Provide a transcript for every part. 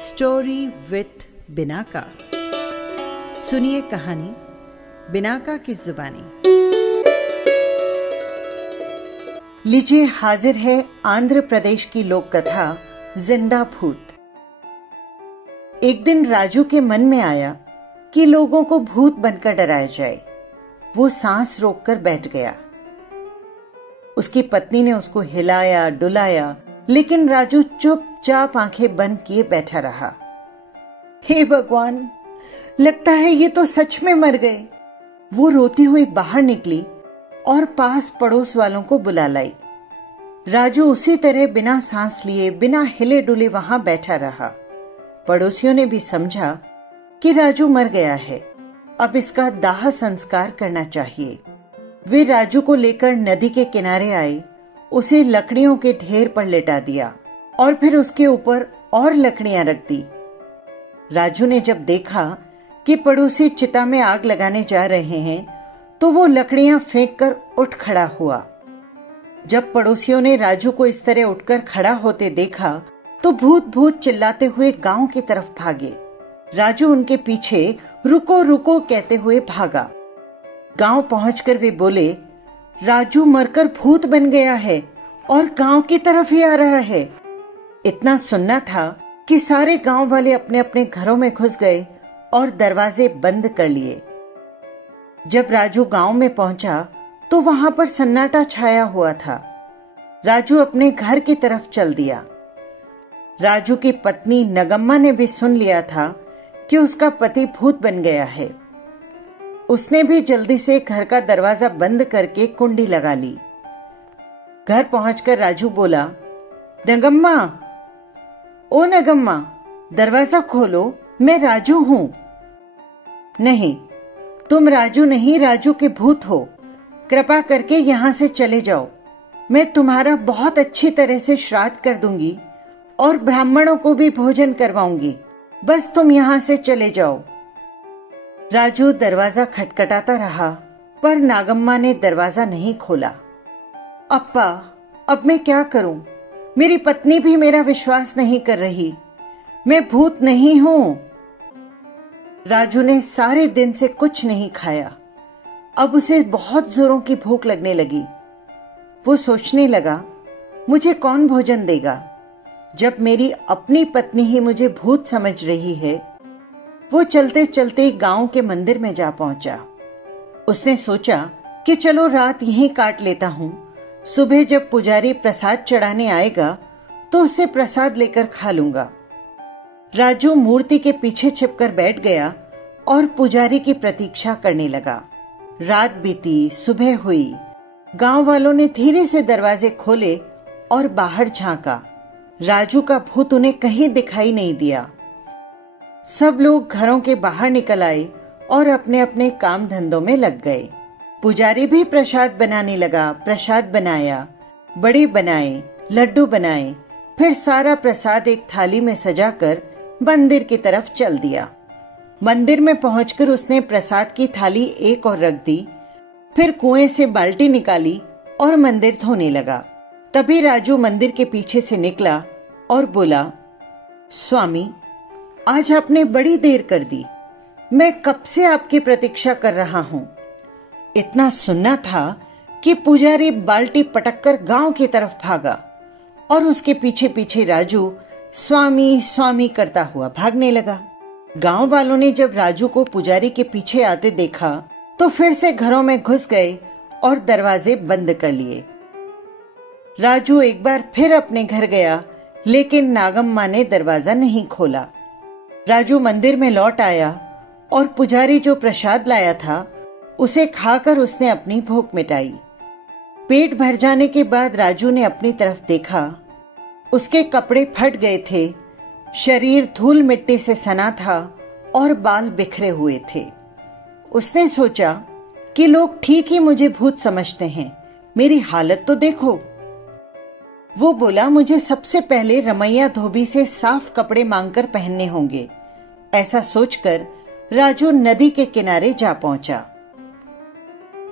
Story with Binaca. सुनिए कहानी Binaca की जुबानी। लीजिए हाजिर है आंध्र प्रदेश की लोक कथा जिंदा भूत। एक दिन राजू के मन में आया कि लोगों को भूत बनकर डराया जाए। वो सांस रोककर बैठ गया। उसकी पत्नी ने उसको हिलाया डुलाया, लेकिन राजू चुपचाप आंखें बंद किए बैठा रहा। हे भगवान, लगता है ये तो सच में मर गए। वो रोती हुई बाहर निकली और पास पड़ोस वालों को बुला लाई। राजू उसी तरह बिना सांस लिए बिना हिले डुले वहां बैठा रहा। पड़ोसियों ने भी समझा कि राजू मर गया है, अब इसका दाह संस्कार करना चाहिए। वे राजू को लेकर नदी के किनारे आए, उसे लकड़ियों के ढेर पर लेटा दिया और फिर उसके ऊपर और लकड़ियां रख दी। राजू ने जब देखा कि पड़ोसी चिता में आग लगाने जा रहे हैं, तो वो लकड़ियां फेंककर उठ खड़ा हुआ। जब पड़ोसियों ने राजू को इस तरह उठकर खड़ा होते देखा, तो भूत भूत चिल्लाते हुए गांव की तरफ भागे। राजू उनके पीछे रुको रुको कहते हुए भागा। गांव पहुंचकर वे बोले, राजू मरकर भूत बन गया है और गांव की तरफ ही आ रहा है। इतना सुनना था कि सारे गांव वाले अपने अपने घरों में घुस गए और दरवाजे बंद कर लिए। जब राजू गांव में पहुंचा तो वहां पर सन्नाटा छाया हुआ था। राजू अपने घर की तरफ चल दिया। राजू की पत्नी नगम्मा ने भी सुन लिया था कि उसका पति भूत बन गया है। उसने भी जल्दी से घर का दरवाजा बंद करके कुंडी लगा ली। घर पहुंचकर राजू बोला, नगम्मा, ओ नगम्मा, दरवाजा खोलो, मैं राजू हूं। नहीं, तुम राजू नहीं, राजू के भूत हो। कृपा करके यहां से चले जाओ। मैं तुम्हारा बहुत अच्छी तरह से श्राद्ध कर दूंगी और ब्राह्मणों को भी भोजन करवाऊंगी। बस तुम यहां से चले जाओ। राजू दरवाजा खटखटाता रहा, पर नागम्मा ने दरवाजा नहीं खोला। अप्पा, अब मैं क्या करूं? मेरी पत्नी भी मेरा विश्वास नहीं कर रही। मैं भूत नहीं हूं। राजू ने सारे दिन से कुछ नहीं खाया। अब उसे बहुत जोरों की भूख लगने लगी। वो सोचने लगा, मुझे कौन भोजन देगा जब मेरी अपनी पत्नी ही मुझे भूत समझ रही है। वो चलते चलते गांव के मंदिर में जा पहुंचा। उसने सोचा कि चलो रात यहीं काट लेता हूं। सुबह जब पुजारी प्रसाद चढ़ाने आएगा तो उससे प्रसाद लेकर खा लूंगा। राजू मूर्ति के पीछे छिपकर बैठ गया और पुजारी की प्रतीक्षा करने लगा। रात बीती, सुबह हुई। गांव वालों ने धीरे से दरवाजे खोले और बाहर झांका। राजू का भूत उन्हें कहीं दिखाई नहीं दिया। सब लोग घरों के बाहर निकल आए और अपने अपने काम धंधों में लग गए। पुजारी भी प्रसाद बनाने लगा। प्रसाद बनाया, बड़े बनाए, लड्डू बनाए, फिर सारा प्रसाद एक थाली में सजाकर मंदिर की तरफ चल दिया। मंदिर में पहुंचकर उसने प्रसाद की थाली एक और रख दी, फिर कुएं से बाल्टी निकाली और मंदिर धोने लगा। तभी राजू मंदिर के पीछे से निकला और बोला, स्वामी, आज आपने बड़ी देर कर दी। मैं कब से आपकी प्रतीक्षा कर रहा हूं। इतना सुनना था कि पुजारी बाल्टी पटककर गांव की तरफ भागा और उसके पीछे पीछे राजू स्वामी स्वामी करता हुआ भागने लगा। गांव वालों ने जब राजू को पुजारी के पीछे आते देखा तो फिर से घरों में घुस गए और दरवाजे बंद कर लिए। राजू एक बार फिर अपने घर गया, लेकिन नागम्मा ने दरवाजा नहीं खोला। राजू मंदिर में लौट आया और पुजारी जो प्रसाद लाया था उसे खाकर उसने अपनी भूख मिटाई। पेट भर जाने के बाद राजू ने अपनी तरफ देखा। उसके कपड़े फट गए थे, शरीर धूल मिट्टी से सना था और बाल बिखरे हुए थे। उसने सोचा कि लोग ठीक ही मुझे भूत समझते हैं, मेरी हालत तो देखो। वो बोला, मुझे सबसे पहले रमैया धोबी से साफ कपड़े मांगकर पहनने होंगे। ऐसा सोचकर राजू नदी के किनारे जा पहुंचा।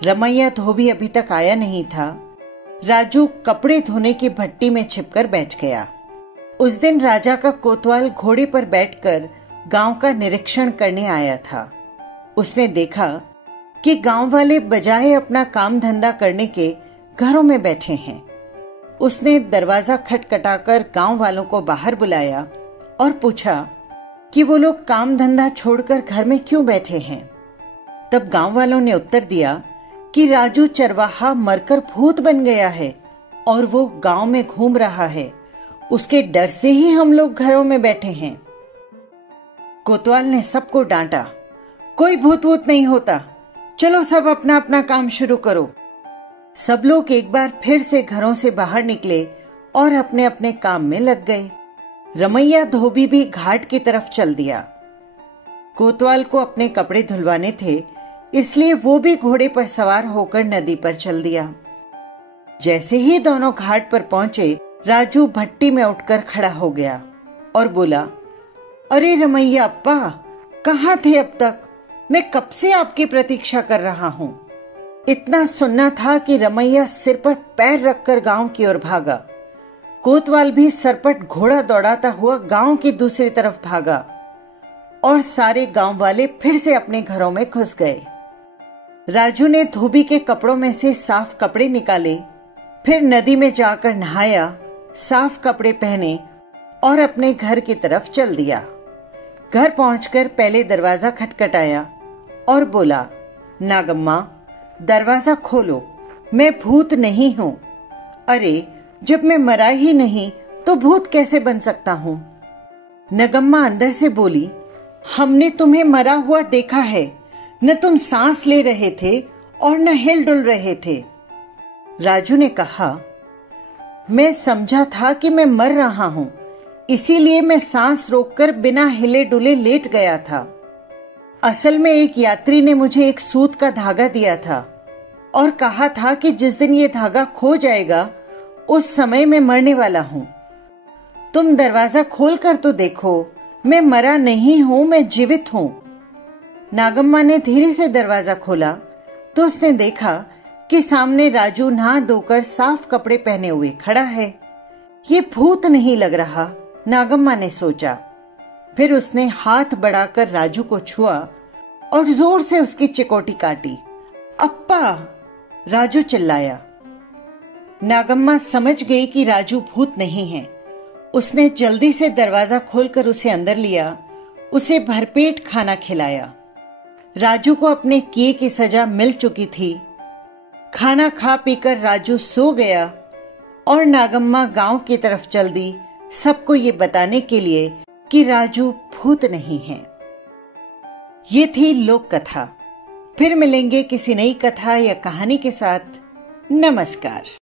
रमैया धोबी अभी तक आया नहीं था। राजू कपड़े धोने की भट्टी में छिपकर बैठ गया। उस दिन राजा का कोतवाल घोड़े पर बैठकर गांव का निरीक्षण करने आया था। उसने देखा कि गांव वाले बजाय अपना काम धंधा करने के घरों में बैठे हैं। उसने दरवाजा खटखटाकर गांव वालों को बाहर बुलाया और पूछा कि वो लोग काम धंधा छोड़कर घर में क्यों बैठे हैं। तब गांव वालों ने उत्तर दिया कि राजू चरवाहा मरकर भूत बन गया है और वो गांव में घूम रहा है, उसके डर से ही हम लोग घरों में बैठे हैं। कोतवाल ने सबको डांटा, कोई भूत वूत नहीं होता, चलो सब अपना अपना काम शुरू करो। सब लोग एक बार फिर से घरों से बाहर निकले और अपने अपने काम में लग गए। रमैया धोबी भी घाट की तरफ चल दिया। कोतवाल को अपने कपड़े धुलवाने थे, इसलिए वो भी घोड़े पर सवार होकर नदी पर चल दिया। जैसे ही दोनों घाट पर पहुंचे, राजू भट्टी में उठकर खड़ा हो गया और बोला, अरे रमैया अप्पा, कहाँ थे अब तक? मैं कब से आपकी प्रतीक्षा कर रहा हूँ। इतना सुनना था कि रमैया सिर पर पैर रखकर गांव की ओर भागा। कोतवाल भी सरपट घोड़ा दौड़ाता हुआ गांव की दूसरी तरफ भागा और सारे गांव वाले फिर से अपने घरों में घुस गए। राजू ने धोबी के कपड़ों में से साफ कपड़े निकाले, फिर नदी में जाकर नहाया, साफ कपड़े पहने और अपने घर की तरफ चल दिया। घर पहुंचकर पहले दरवाजा खटखटाया और बोला, नागम्मा, दरवाजा खोलो, मैं भूत नहीं हूं। अरे, जब मैं मरा ही नहीं तो भूत कैसे बन सकता हूं? नगम्मा अंदर से बोली, हमने तुम्हें मरा हुआ देखा है, न तुम सांस ले रहे थे और न हिल डुल रहे थे। राजू ने कहा, मैं समझा था कि मैं मर रहा हूं, इसीलिए मैं सांस रोककर बिना हिले डुले लेट गया था। असल में एक यात्री ने मुझे एक सूत का धागा दिया था और कहा था कि जिस दिन ये धागा खो जाएगा उस समय मैं मरने वाला हूं। तुम दरवाजा खोलकर तो देखो, मैं मरा नहीं हूं, मैं जीवित हूं। नागम्मा ने धीरे से दरवाजा खोला तो उसने देखा कि सामने राजू नहा धोकर साफ कपड़े पहने हुए खड़ा है। ये भूत नहीं लग रहा, नागम्मा ने सोचा। फिर उसने हाथ बढ़ाकर राजू को छुआ और जोर से उसकी चिकोटी काटी। अप्पा, राजू चिल्लाया। नागम्मा समझ गई कि राजू भूत नहीं है। उसने जल्दी से दरवाजा खोलकर उसे अंदर लिया, उसे भरपेट खाना खिलाया। राजू को अपने किए की सजा मिल चुकी थी। खाना खा पीकर राजू सो गया और नागम्मा गांव की तरफ चल दी, सबको ये बताने के लिए कि राजू भूत नहीं है। ये थी लोक कथा। फिर मिलेंगे किसी नई कथा या कहानी के साथ। नमस्कार।